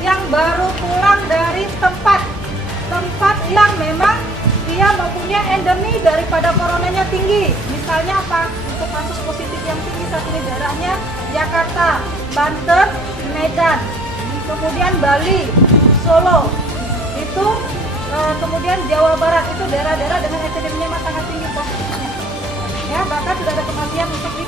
yang baru pulang dari tempat yang memang dia mempunyai endemi daripada coronanya tinggi. Misalnya apa? Untuk kasus positif yang tinggi saat ini daerahnya Jakarta, Banten, Medan, kemudian Bali, Solo, itu kemudian Jawa Barat, itu daerah-daerah dengan epideminya sangat tinggi positifnya. Ya, bahkan sudah ada kematian untuk di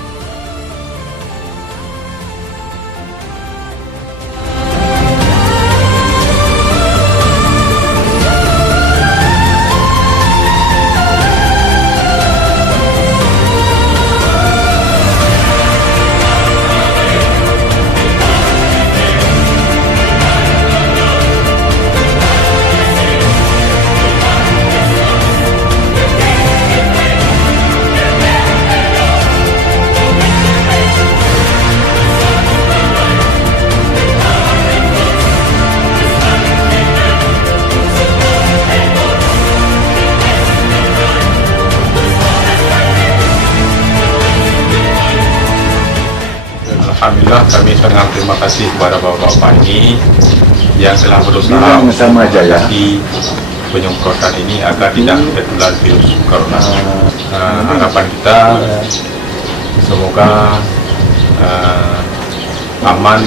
Alhamdulillah, kami sangat terima kasih kepada bapak-bapak ini yang telah berusaha mengatasi penyemprotan ini agar tidak tertular virus corona. Harapan kita semoga aman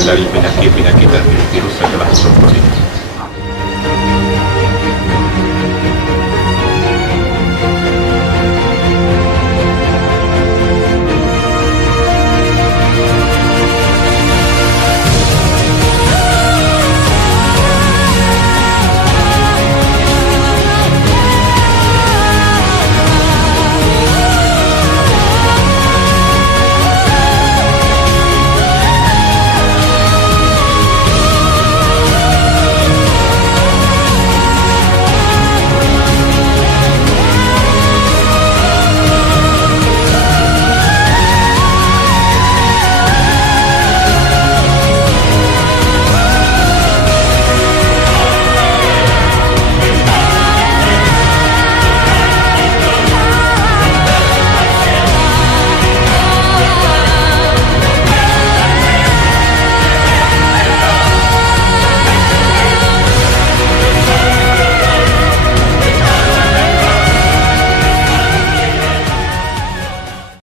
dari penyakit dan virus setelah semprot ini.